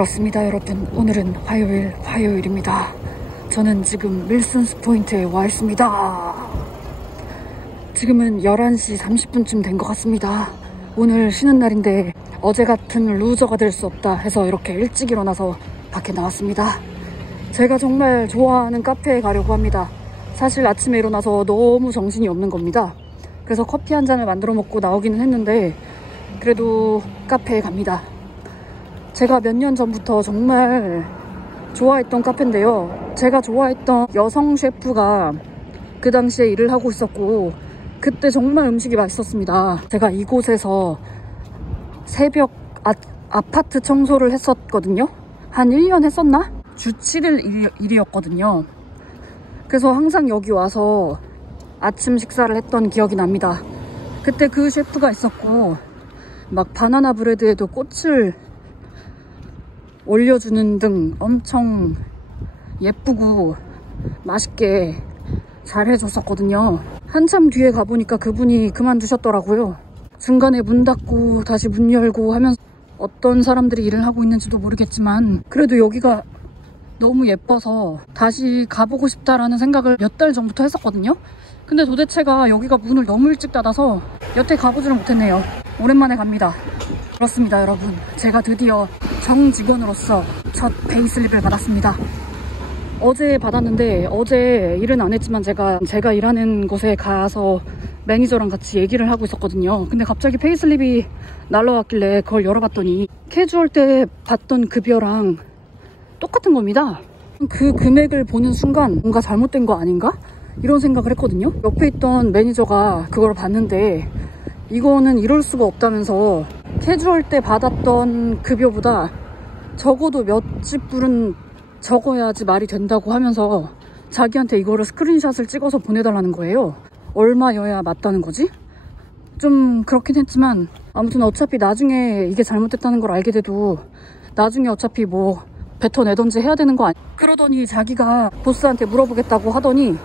그렇습니다, 여러분. 오늘은 화요일입니다. 저는 지금 밀슨스 포인트에 와 있습니다. 지금은 11시 30분쯤 된 것 같습니다. 오늘 쉬는 날인데 어제 같은 루저가 될 수 없다 해서 이렇게 일찍 일어나서 밖에 나왔습니다. 제가 정말 좋아하는 카페에 가려고 합니다. 사실 아침에 일어나서 너무 정신이 없는 겁니다. 그래서 커피 한 잔을 만들어 먹고 나오기는 했는데 그래도 카페에 갑니다. 제가 몇 년 전부터 정말 좋아했던 카페인데요. 제가 좋아했던 여성 셰프가 그 당시에 일을 하고 있었고 그때 정말 음식이 맛있었습니다. 제가 이곳에서 새벽 아파트 청소를 했었거든요. 한 1년 했었나? 주 7일 일이었거든요. 그래서 항상 여기 와서 아침 식사를 했던 기억이 납니다. 그때 그 셰프가 있었고 막 바나나 브레드에도 꽃을 올려주는 등 엄청 예쁘고 맛있게 잘 해줬었거든요. 한참 뒤에 가보니까 그분이 그만두셨더라고요. 중간에 문 닫고 다시 문 열고 하면서 어떤 사람들이 일을 하고 있는지도 모르겠지만 그래도 여기가 너무 예뻐서 다시 가보고 싶다라는 생각을 몇 달 전부터 했었거든요. 근데 도대체가 여기가 문을 너무 일찍 닫아서 여태 가보지를 못했네요. 오랜만에 갑니다. 그렇습니다, 여러분. 제가 드디어 정직원으로서 첫 페이슬립을 받았습니다. 어제 받았는데 어제 일은 안 했지만 제가 일하는 곳에 가서 매니저랑 같이 얘기를 하고 있었거든요. 근데 갑자기 페이슬립이 날라왔길래 그걸 열어봤더니 캐주얼 때 받던 급여랑 똑같은 겁니다. 그 금액을 보는 순간 뭔가 잘못된 거 아닌가? 이런 생각을 했거든요. 옆에 있던 매니저가 그걸 봤는데 이거는 이럴 수가 없다면서 캐주얼 때 받았던 급여보다 적어도 몇십 불은 적어야지 말이 된다고 하면서 자기한테 이거를 스크린샷을 찍어서 보내달라는 거예요. 얼마여야 맞다는 거지? 좀 그렇긴 했지만 아무튼 어차피 나중에 이게 잘못됐다는 걸 알게 돼도 나중에 어차피 뭐 뱉어내던지 해야 되는 거 아니야? 그러더니 자기가 보스한테 물어보겠다고 하더니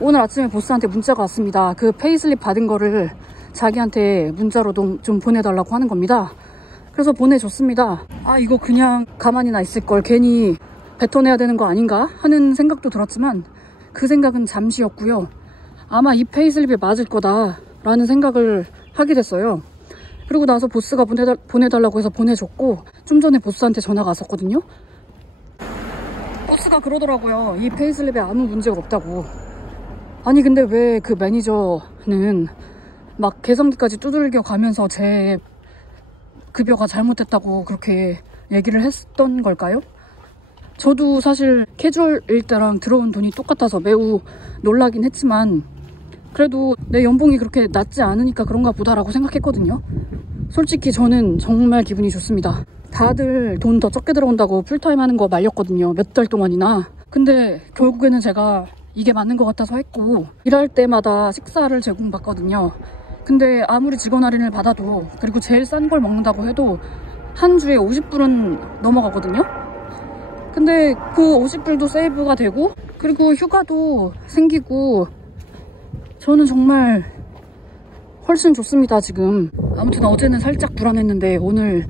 오늘 아침에 보스한테 문자가 왔습니다. 그 페이슬립 받은 거를 자기한테 문자로 좀 보내달라고 하는 겁니다. 그래서 보내줬습니다. 아, 이거 그냥 가만히 나 있을 걸 괜히 뱉어내야 되는 거 아닌가 하는 생각도 들었지만 그 생각은 잠시였고요. 아마 이 페이슬립이 맞을 거다라는 생각을 하게 됐어요. 그리고 나서 보스가 보내달라고 해서 보내줬고 좀 전에 보스한테 전화가 왔었거든요. 보스가 그러더라고요. 이 페이슬립에 아무 문제가 없다고. 아니 근데 왜 그 매니저는 막 계산기까지 두들겨 가면서 제 급여가 잘못됐다고 그렇게 얘기를 했던 걸까요? 저도 사실 캐주얼일 때랑 들어온 돈이 똑같아서 매우 놀라긴 했지만 그래도 내 연봉이 그렇게 낮지 않으니까 그런가 보다라고 생각했거든요. 솔직히 저는 정말 기분이 좋습니다. 다들 돈 더 적게 들어온다고 풀타임 하는 거 말렸거든요. 몇 달 동안이나. 근데 결국에는 제가 이게 맞는 것 같아서 했고 일할 때마다 식사를 제공받거든요. 근데 아무리 직원 할인을 받아도 그리고 제일 싼 걸 먹는다고 해도 한 주에 50불은 넘어가거든요. 근데 그 50불도 세이브가 되고 그리고 휴가도 생기고 저는 정말 훨씬 좋습니다 지금. 아무튼 어제는 살짝 불안했는데 오늘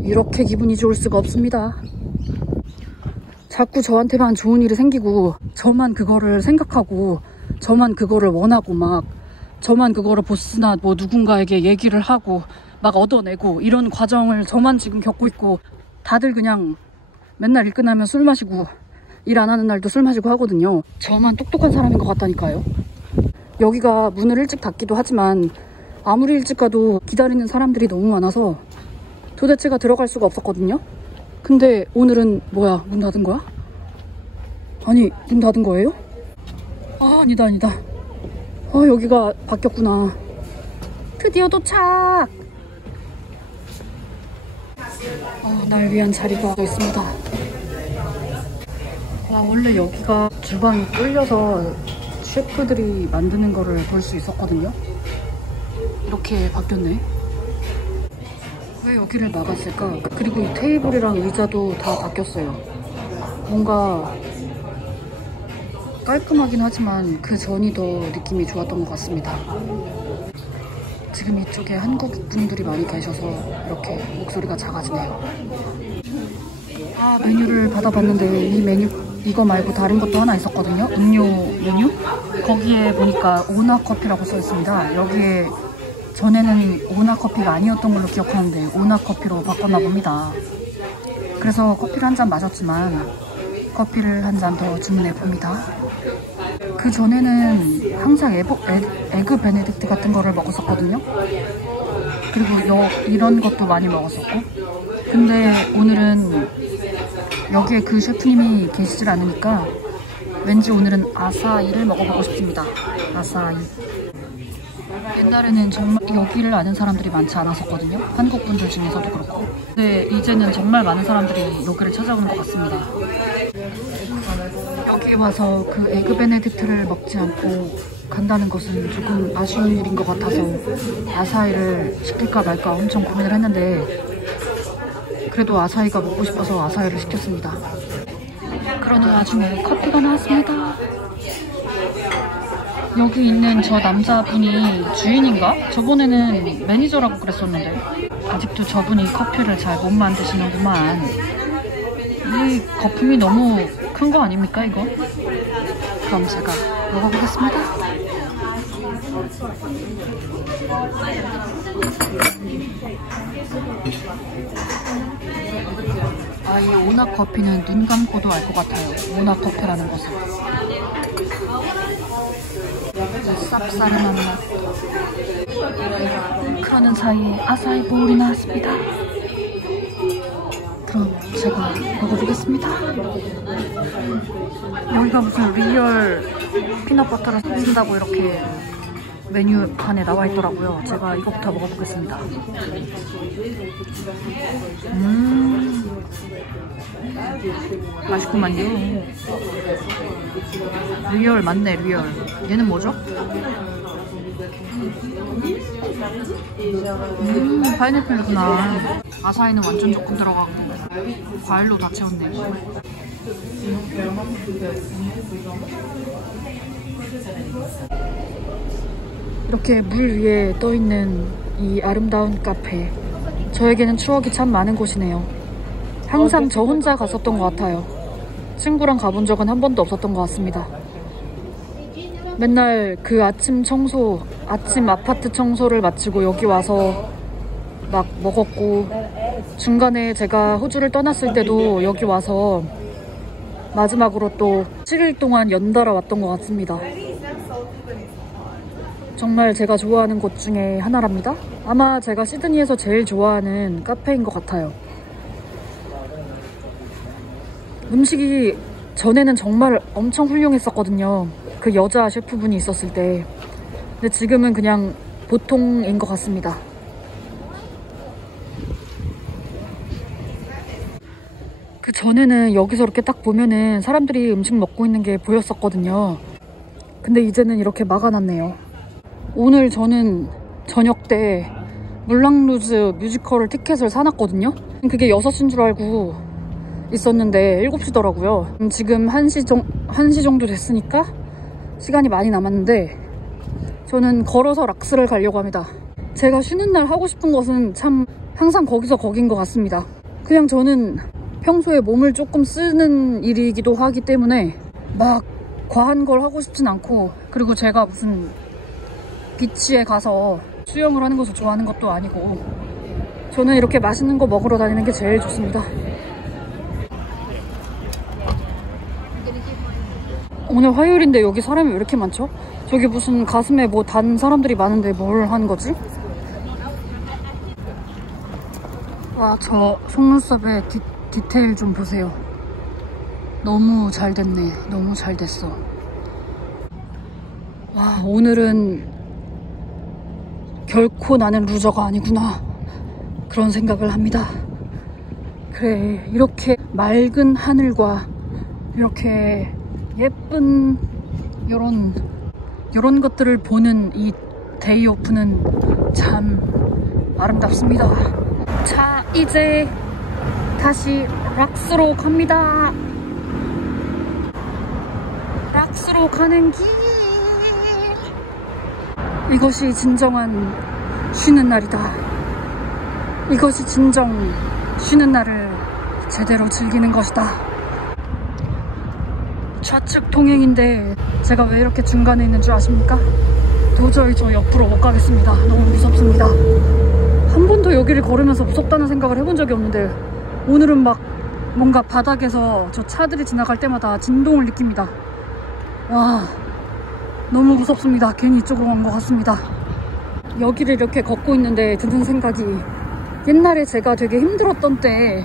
이렇게 기분이 좋을 수가 없습니다. 자꾸 저한테만 좋은 일이 생기고 저만 그거를 생각하고 저만 그거를 원하고 막 저만 그거를 보스나 뭐 누군가에게 얘기를 하고 막 얻어내고 이런 과정을 저만 지금 겪고 있고 다들 그냥 맨날 일 끝나면 술 마시고 일 안 하는 날도 술 마시고 하거든요. 저만 똑똑한 사람인 것 같다니까요. 여기가 문을 일찍 닫기도 하지만 아무리 일찍 가도 기다리는 사람들이 너무 많아서 도대체가 들어갈 수가 없었거든요. 근데 오늘은 뭐야, 문 닫은 거야? 아니, 문 닫은 거예요? 아, 아니다. 여기가 바뀌었구나. 드디어 도착! 날 위한 자리가 있습니다. 원래 여기가 주방이 뚫려서 셰프들이 만드는 거를 볼 수 있었거든요. 이렇게 바뀌었네. 왜 여기를 막았을까? 그리고 이 테이블이랑 의자도 다 바뀌었어요. 뭔가 깔끔하긴 하지만 그 전이 더 느낌이 좋았던 것 같습니다. 지금 이쪽에 한국 분들이 많이 계셔서 이렇게 목소리가 작아지네요. 메뉴를 받아봤는데 이 메뉴 이거 말고 다른 것도 하나 있었거든요. 음료 메뉴? 거기에 보니까 오나 커피라고 써 있습니다. 여기에 전에는 오나 커피가 아니었던 걸로 기억하는데 오나 커피로 바꿨나 봅니다. 그래서 커피를 한 잔 마셨지만 커피를 한 잔 더 주문해 봅니다. 그 전에는 항상 에그 베네딕트 같은 거를 먹었었거든요. 그리고 이런 것도 많이 먹었었고, 근데 오늘은 여기에 그 셰프님이 계시질 않으니까 왠지 오늘은 아사이를 먹어보고 싶습니다. 아사이. 옛날에는 정말 여기를 아는 사람들이 많지 않았었거든요. 한국 분들 중에서도 그렇고. 근데 이제는 정말 많은 사람들이 여기를 찾아오는 것 같습니다. 여기 와서 그 에그 베네딕트를 먹지 않고 간다는 것은 조금 아쉬운 일인 것 같아서 아사이를 시킬까 말까 엄청 고민을 했는데, 그래도 아사이가 먹고 싶어서 아사이를 시켰습니다. 그러는 와중에 커피가 나왔습니다. 여기 있는 저 남자분이 주인인가? 저번에는 매니저라고 그랬었는데 아직도 저분이 커피를 잘 못 만드시는구만. 이 거품이 너무 큰 거 아닙니까 이거? 그럼 제가 먹어보겠습니다. 이 오나 커피는 눈 감고도 알 것 같아요. 오나 커피라는 것을. 쌉싸름한 맛. 그러는 사이에 아사이 볼이 나왔습니다. 그럼 제가 먹어보겠습니다. 여기가 무슨 리얼 피넛버터를 쓴다고 이렇게 메뉴판에 나와 있더라고요. 제가 이거부터 먹어보겠습니다. 맛있구만요. 리얼 맞네, 리얼. 얘는 뭐죠? 파인애플이구나. 아사이는 완전 조금 들어가고 과일로 다 채웠네. 이렇게 물 위에 떠있는 이 아름다운 카페, 저에게는 추억이 참 많은 곳이네요. 항상 저 혼자 갔었던 것 같아요. 친구랑 가본 적은 한 번도 없었던 것 같습니다. 맨날 그 아침 아파트 청소를 마치고 여기 와서 막 먹었고, 중간에 제가 호주를 떠났을 때도 여기 와서 마지막으로 또 7일 동안 연달아 왔던 것 같습니다. 정말 제가 좋아하는 곳 중에 하나랍니다. 아마 제가 시드니에서 제일 좋아하는 카페인 것 같아요. 음식이 전에는 정말 엄청 훌륭했었거든요. 그 여자 셰프분이 있었을 때. 근데 지금은 그냥 보통인 것 같습니다. 그 전에는 여기서 이렇게 딱 보면은 사람들이 음식 먹고 있는 게 보였었거든요. 근데 이제는 이렇게 막아놨네요. 오늘 저는 저녁 때 물랑루즈 뮤지컬 티켓을 사놨거든요. 그게 6시인 줄 알고 있었는데 7시더라고요. 지금 1시 정도 됐으니까 시간이 많이 남았는데 저는 걸어서 락스를 가려고 합니다. 제가 쉬는 날 하고 싶은 것은 참 항상 거기서 거긴 것 같습니다. 그냥 저는 평소에 몸을 조금 쓰는 일이기도 하기 때문에 막 과한 걸 하고 싶진 않고, 그리고 제가 무슨 비치에 가서 수영을 하는 것을 좋아하는 것도 아니고, 저는 이렇게 맛있는 거 먹으러 다니는 게 제일 좋습니다. 오늘 화요일인데 여기 사람이 왜 이렇게 많죠? 저기 무슨 가슴에 뭐 단 사람들이 많은데 뭘 하는 거지? 와, 저 속눈썹의 디테일 좀 보세요. 너무 잘 됐네. 너무 잘 됐어. 와, 오늘은 결코 나는 루저가 아니구나, 그런 생각을 합니다. 그래, 이렇게 맑은 하늘과 이렇게 예쁜 요런 것들을 보는 이 데이오프는 참 아름답습니다. 자, 이제 다시 락스로 갑니다. 락스로 가는 길. 이것이 진정한 쉬는 날이다. 이것이 진정 쉬는 날을 제대로 즐기는 것이다. 좌측 통행인데 제가 왜 이렇게 중간에 있는 줄 아십니까? 도저히 저 옆으로 못 가겠습니다. 너무 무섭습니다. 한 번도 여기를 걸으면서 무섭다는 생각을 해본 적이 없는데 오늘은 막 뭔가 바닥에서 저 차들이 지나갈 때마다 진동을 느낍니다. 와, 너무 무섭습니다. 괜히 이쪽으로 간 것 같습니다. 여기를 이렇게 걷고 있는데 드는 생각이, 옛날에 제가 되게 힘들었던 때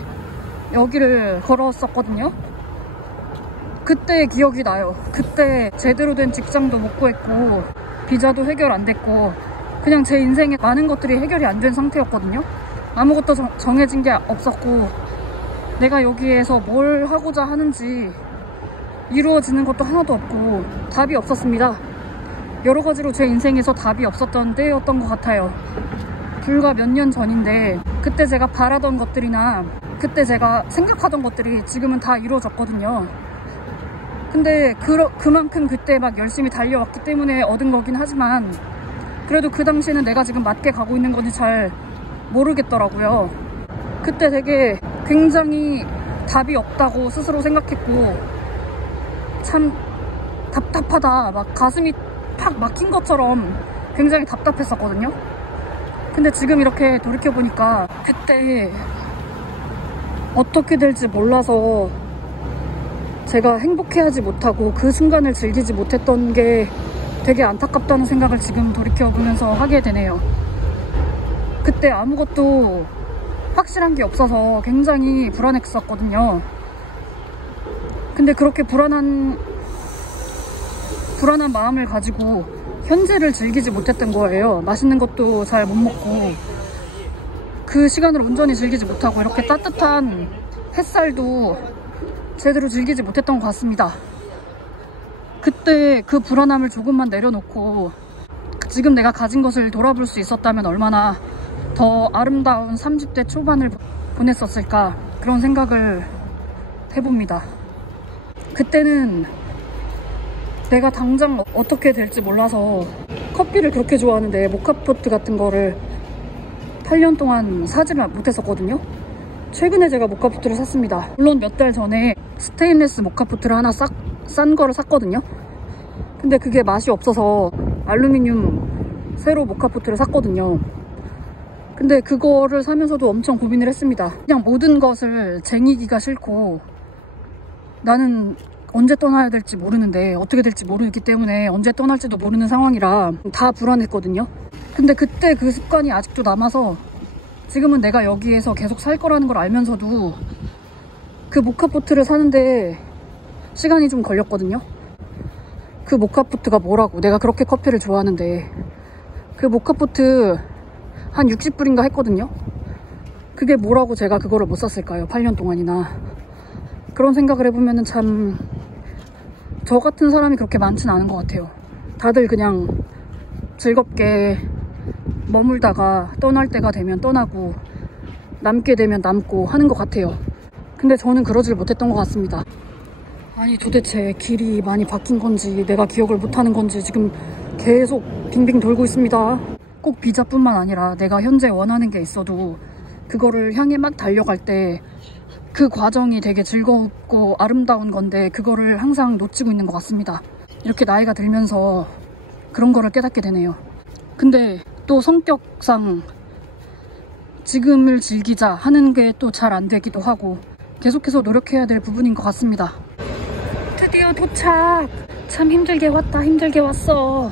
여기를 걸어왔었거든요. 그때 기억이 나요. 그때 제대로 된 직장도 못 구했고 비자도 해결 안 됐고 그냥 제 인생에 많은 것들이 해결이 안 된 상태였거든요. 아무것도 정해진 게 없었고 내가 여기에서 뭘 하고자 하는지 이루어지는 것도 하나도 없고 답이 없었습니다. 여러 가지로 제 인생에서 답이 없었던 때였던 것 같아요. 불과 몇 년 전인데 그때 제가 바라던 것들이나 그때 제가 생각하던 것들이 지금은 다 이루어졌거든요. 근데 그만큼 그때 막 열심히 달려왔기 때문에 얻은 거긴 하지만 그래도 그 당시에는 내가 지금 맞게 가고 있는 건지 잘 모르겠더라고요. 그때 되게 굉장히 답이 없다고 스스로 생각했고 참 답답하다, 막 가슴이 팍 막힌 것처럼 굉장히 답답했었거든요. 근데 지금 이렇게 돌이켜보니까 그때 어떻게 될지 몰라서 제가 행복해하지 못하고 그 순간을 즐기지 못했던 게 되게 안타깝다는 생각을 지금 돌이켜보면서 하게 되네요. 그때 아무것도 확실한 게 없어서 굉장히 불안했었거든요. 근데 그렇게 불안한 마음을 가지고 현재를 즐기지 못했던 거예요. 맛있는 것도 잘 못 먹고 그 시간을 온전히 즐기지 못하고 이렇게 따뜻한 햇살도 제대로 즐기지 못했던 것 같습니다. 그때 그 불안함을 조금만 내려놓고 지금 내가 가진 것을 돌아볼 수 있었다면 얼마나 더 아름다운 30대 초반을 보냈었을까, 그런 생각을 해봅니다. 그때는 내가 당장 어떻게 될지 몰라서 커피를 그렇게 좋아하는데 모카포트 같은 거를 8년 동안 사지를 못했었거든요. 최근에 제가 모카포트를 샀습니다. 물론 몇 달 전에 스테인리스 모카포트를 하나 싼 거를 샀거든요. 근데 그게 맛이 없어서 알루미늄 세로 모카포트를 샀거든요. 근데 그거를 사면서도 엄청 고민을 했습니다. 그냥 모든 것을 쟁이기가 싫고 나는 언제 떠나야 될지 모르는데 어떻게 될지 모르기 때문에 언제 떠날지도 모르는 상황이라 다 불안했거든요. 근데 그때 그 습관이 아직도 남아서 지금은 내가 여기에서 계속 살 거라는 걸 알면서도 그 모카포트를 사는데 시간이 좀 걸렸거든요. 그 모카포트가 뭐라고, 내가 그렇게 커피를 좋아하는데 그 모카포트 한 60불인가 했거든요. 그게 뭐라고 제가 그거를 못 샀을까요? 8년 동안이나. 그런 생각을 해보면은 참 저 같은 사람이 그렇게 많진 않은 것 같아요. 다들 그냥 즐겁게 머물다가 떠날 때가 되면 떠나고 남게 되면 남고 하는 것 같아요. 근데 저는 그러질 못했던 것 같습니다. 아니 도대체 길이 많이 바뀐 건지 내가 기억을 못하는 건지 지금 계속 빙빙 돌고 있습니다. 꼭 비자뿐만 아니라 내가 현재 원하는 게 있어도 그거를 향해 막 달려갈 때 그 과정이 되게 즐겁고 아름다운 건데 그거를 항상 놓치고 있는 것 같습니다. 이렇게 나이가 들면서 그런 거를 깨닫게 되네요. 근데 또 성격상 지금을 즐기자 하는 게 또 잘 안 되기도 하고 계속해서 노력해야 될 부분인 것 같습니다. 드디어 도착! 참 힘들게 왔다, 힘들게 왔어.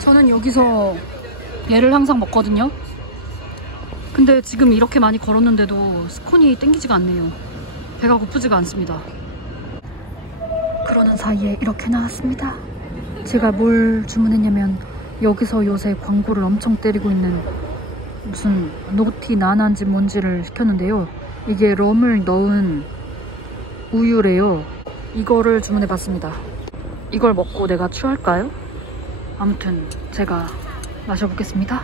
저는 여기서 얘를 항상 먹거든요. 근데 지금 이렇게 많이 걸었는데도 스콘이 땡기지가 않네요. 배가 고프지가 않습니다. 그러는 사이에 이렇게 나왔습니다. 제가 뭘 주문했냐면 여기서 요새 광고를 엄청 때리고 있는 무슨 노티 나나인지 뭔지를 시켰는데요. 이게 럼을 넣은 우유래요. 이거를 주문해봤습니다. 이걸 먹고 내가 취할까요? 아무튼 제가 마셔보겠습니다.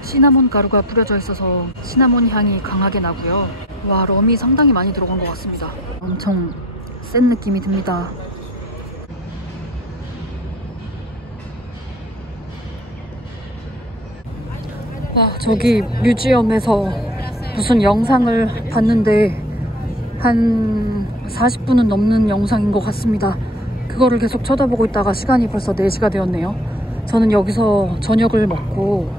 시나몬 가루가 뿌려져 있어서 시나몬 향이 강하게 나고요. 와, 럼이 상당히 많이 들어간 것 같습니다. 엄청 센 느낌이 듭니다. 와, 저기 뮤지엄에서 무슨 영상을 봤는데 한 40분은 넘는 영상인 것 같습니다. 그거를 계속 쳐다보고 있다가 시간이 벌써 4시가 되었네요. 저는 여기서 저녁을 먹고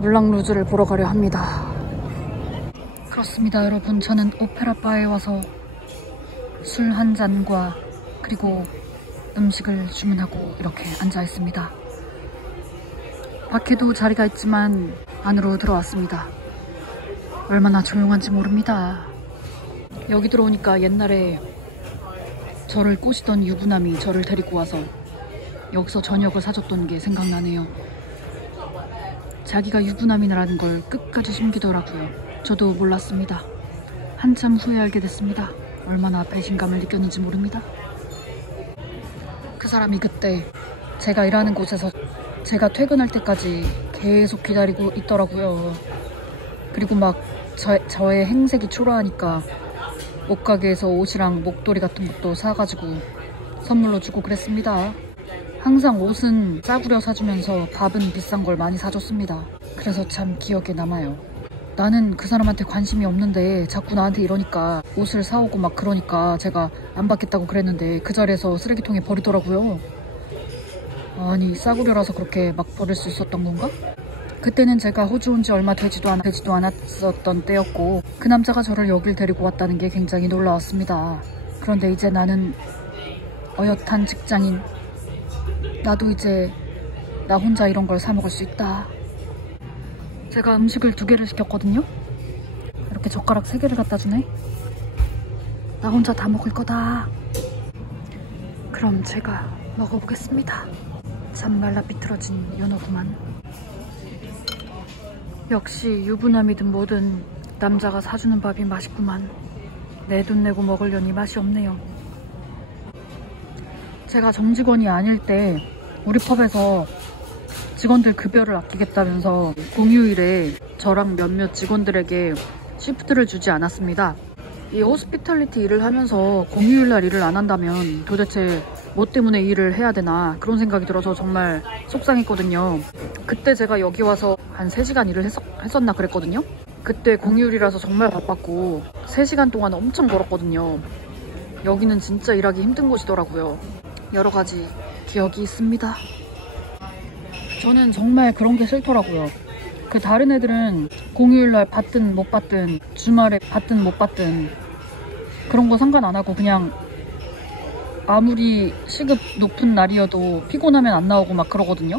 물랑루즈를 보러 가려 합니다. 그렇습니다, 여러분. 저는 오페라 바에 와서 술 한 잔과 그리고 음식을 주문하고 이렇게 앉아 있습니다. 밖에도 자리가 있지만 안으로 들어왔습니다. 얼마나 조용한지 모릅니다. 여기 들어오니까 옛날에 저를 꼬시던 유부남이 저를 데리고 와서 여기서 저녁을 사줬던 게 생각나네요. 자기가 유부남이라는 걸 끝까지 숨기더라고요. 저도 몰랐습니다. 한참 후에 알게 됐습니다. 얼마나 배신감을 느꼈는지 모릅니다. 그 사람이 그때 제가 일하는 곳에서 제가 퇴근할 때까지 계속 기다리고 있더라고요. 그리고 막 저의 행색이 초라하니까 옷가게에서 옷이랑 목도리 같은 것도 사가지고 선물로 주고 그랬습니다. 항상 옷은 싸구려 사주면서 밥은 비싼 걸 많이 사줬습니다. 그래서 참 기억에 남아요. 나는 그 사람한테 관심이 없는데 자꾸 나한테 이러니까 옷을 사오고 막 그러니까 제가 안 받겠다고 그랬는데 그 자리에서 쓰레기통에 버리더라고요. 아니, 싸구려라서 그렇게 막 버릴 수 있었던 건가? 그때는 제가 호주 온 지 얼마 되지도 않았었던 때였고 그 남자가 저를 여길 데리고 왔다는 게 굉장히 놀라웠습니다. 그런데 이제 나는 어엿한 직장인, 나도 이제 나 혼자 이런 걸 사 먹을 수 있다. 제가 음식을 2개를 시켰거든요. 이렇게 젓가락 3개를 갖다 주네. 나 혼자 다 먹을 거다. 그럼 제가 먹어보겠습니다. 참 말라 비틀어진 연어구만. 역시 유부남이든 뭐든 남자가 사주는 밥이 맛있구만. 내 돈 내고 먹으려니 맛이 없네요. 제가 정직원이 아닐 때 우리 펍에서 직원들 급여를 아끼겠다면서 공휴일에 저랑 몇몇 직원들에게 시프트를 주지 않았습니다. 이 호스피탈리티 일을 하면서 공휴일날 일을 안 한다면 도대체 뭐 때문에 일을 해야 되나 그런 생각이 들어서 정말 속상했거든요. 그때 제가 여기 와서 한 3시간 일을 했었나 그랬거든요. 그때 공휴일이라서 정말 바빴고 3시간 동안 엄청 걸었거든요. 여기는 진짜 일하기 힘든 곳이더라고요. 여러 가지 기억이 있습니다. 저는 정말 그런 게 싫더라고요. 그 다른 애들은 공휴일날 받든 못 받든 주말에 받든 못 받든 그런 거 상관 안 하고 그냥 아무리 시급 높은 날이어도 피곤하면 안 나오고 막 그러거든요.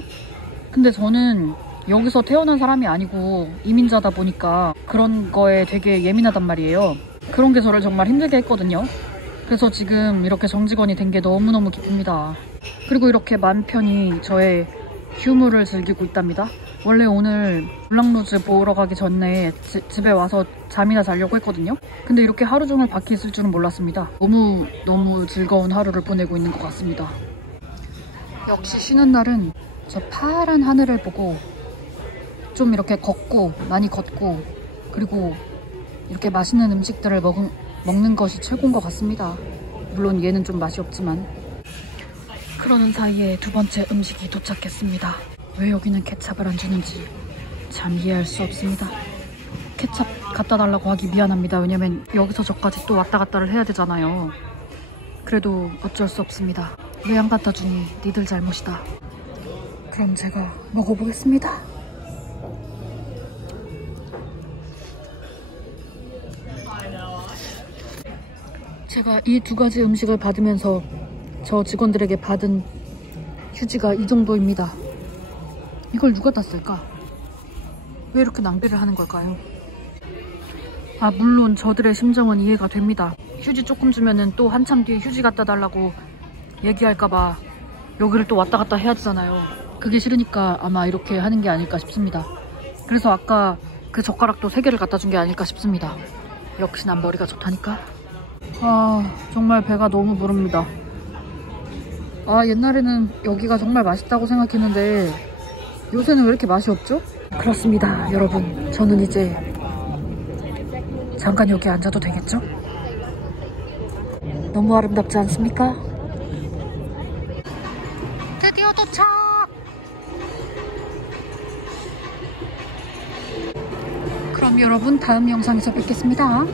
근데 저는 여기서 태어난 사람이 아니고 이민자다 보니까 그런 거에 되게 예민하단 말이에요. 그런 게 저를 정말 힘들게 했거든요. 그래서 지금 이렇게 정직원이 된 게 너무너무 기쁩니다. 그리고 이렇게 맘 편히 저의 휴무를 즐기고 있답니다. 원래 오늘 물랑루즈 보러 가기 전에 집에 와서 잠이나 자려고 했거든요. 근데 이렇게 하루 종일 밖에 있을 줄은 몰랐습니다. 너무 즐거운 하루를 보내고 있는 것 같습니다. 역시 쉬는 날은 저 파란 하늘을 보고 좀 이렇게 많이 걷고 그리고 이렇게 맛있는 음식들을 먹는 것이 최고인 것 같습니다. 물론 얘는 좀 맛이 없지만. 그러는 사이에 2번째 음식이 도착했습니다. 왜 여기는 케찹을 안 주는지 참 이해할 수 없습니다. 케찹 갖다 달라고 하기 미안합니다. 왜냐면 여기서 저까지 또 왔다 갔다를 해야 되잖아요. 그래도 어쩔 수 없습니다. 왜 안 갖다 주니 니들 잘못이다. 그럼 제가 먹어보겠습니다. 제가 이 2가지 음식을 받으면서 저 직원들에게 받은 휴지가 이 정도입니다. 이걸 누가 다 쓸까? 왜 이렇게 낭비를 하는 걸까요? 아, 물론 저들의 심정은 이해가 됩니다. 휴지 조금 주면은 또 한참 뒤에 휴지 갖다 달라고 얘기할까봐 여기를 또 왔다 갔다 해야 되잖아요. 그게 싫으니까 아마 이렇게 하는 게 아닐까 싶습니다. 그래서 아까 그 젓가락도 3개를 갖다 준 게 아닐까 싶습니다. 역시 난 머리가 좋다니까. 아, 정말 배가 너무 부릅니다. 아, 옛날에는 여기가 정말 맛있다고 생각했는데 요새는 왜 이렇게 맛이 없죠? 그렇습니다, 여러분. 저는 이제 잠깐 여기 앉아도 되겠죠? 너무 아름답지 않습니까? 드디어 도착! 그럼 여러분 다음 영상에서 뵙겠습니다.